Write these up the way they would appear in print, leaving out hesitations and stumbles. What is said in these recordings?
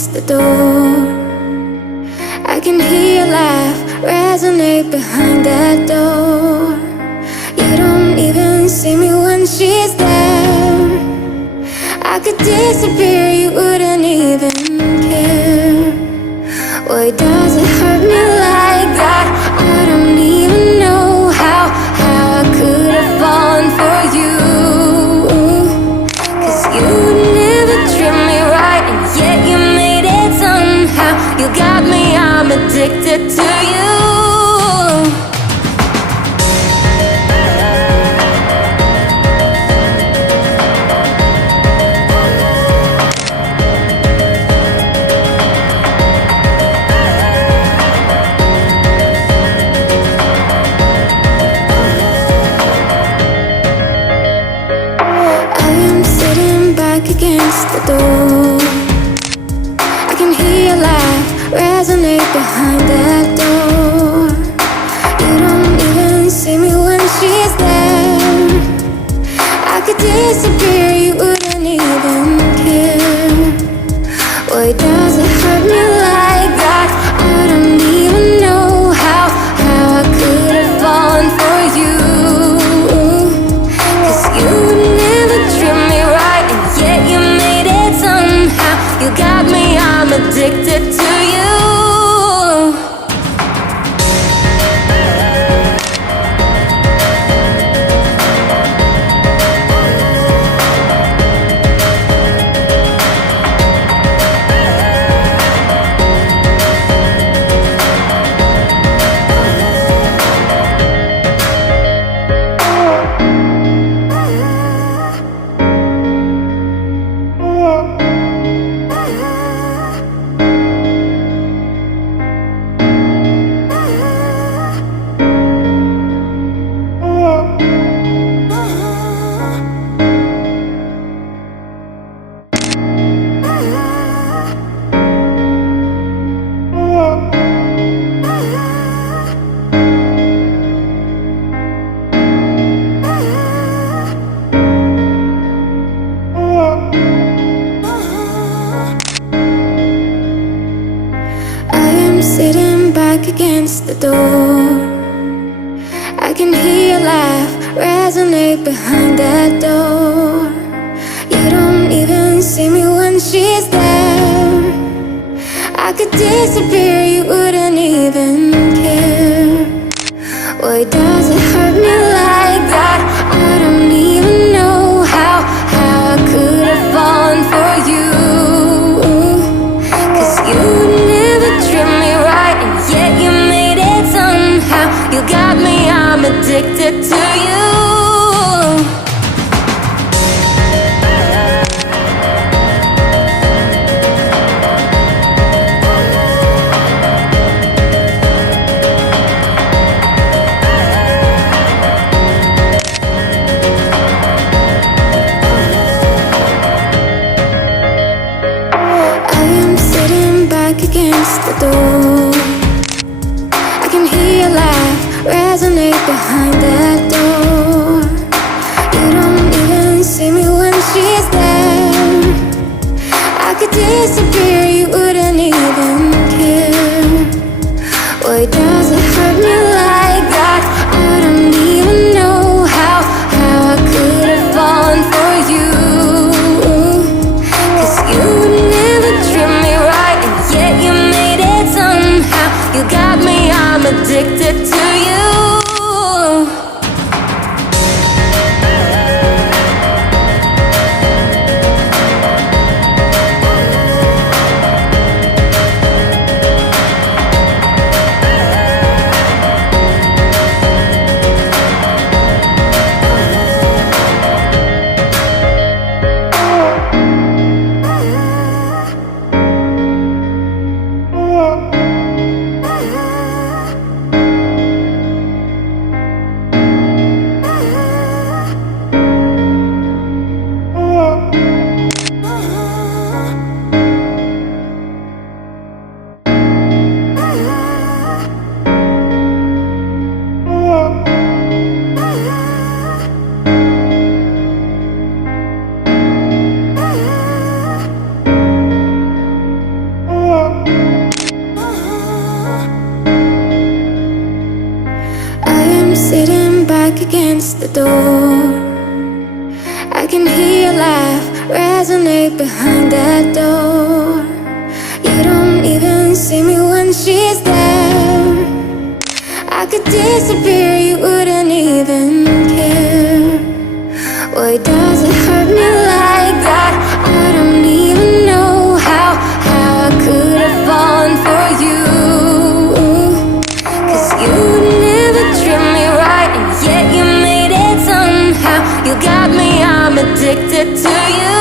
against the door. I can hear your laugh resonate behind that door. You don't even see me when she's there. I could disappear, you wouldn't even care. Why does it hurt me like that? I don't even know how I could have fallen for you. 'Cause you never treat me right, and yet you made it somehow. You got me, I'm addicted to you. Against the door, I can hear your laugh resonate behind that door. You don't even see me when she's there. I could disappear, you wouldn't even care. Why does it hurt me like that? I don't even know how I could have fallen for you. 'Cause you never treat me right, and yet you made it somehow. You got me, I'm addicted to you. Sitting back against the door, I can hear your laugh resonate behind that door. You don't even see me when she's there. I could disappear, you wouldn't even care. Why does it hurt me like that? I don't even know how I could have fallen for you. 'Cause you never treat me right, and yet you made it somehow. You got me, I'm addicted to you. the door. I can hear your laugh resonate behind that door. You don't even see me when she's there. I could disappear, you wouldn't even care. Why does it hurt me like that? I don't even know how I could have fallen for you. 'Cause you never treat me right, and yet you made it somehow. You got me, I'm addicted to you.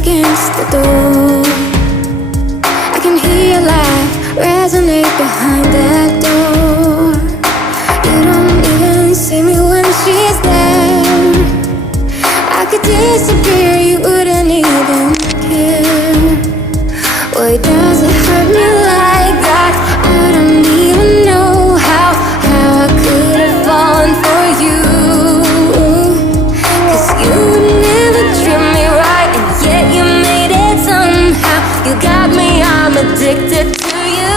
Against the door, I can hear your laugh resonate behind that door. You don't even see me when she's there. I could disappear, you wouldn't even care. Why does it hurt me like that? I don't even know how I could have fallen for you. 'Cause you never treat me right, and yet you made it somehow. You got me, I'm addicted to you.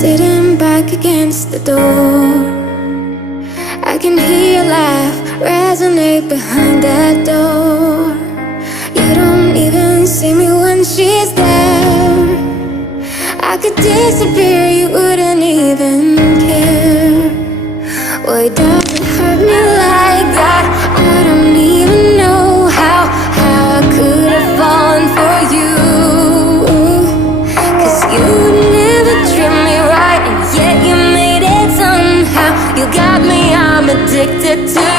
Sitting back against the door, I can hear your laugh resonate behind that door. You don't even see me when she's there. I could disappear, you wouldn't even care. Why does it hurt me like that? I don't even know how I could have fallen for you. 'Cause you never treat me right, and yet you made it somehow. You got me, I'm addicted to you.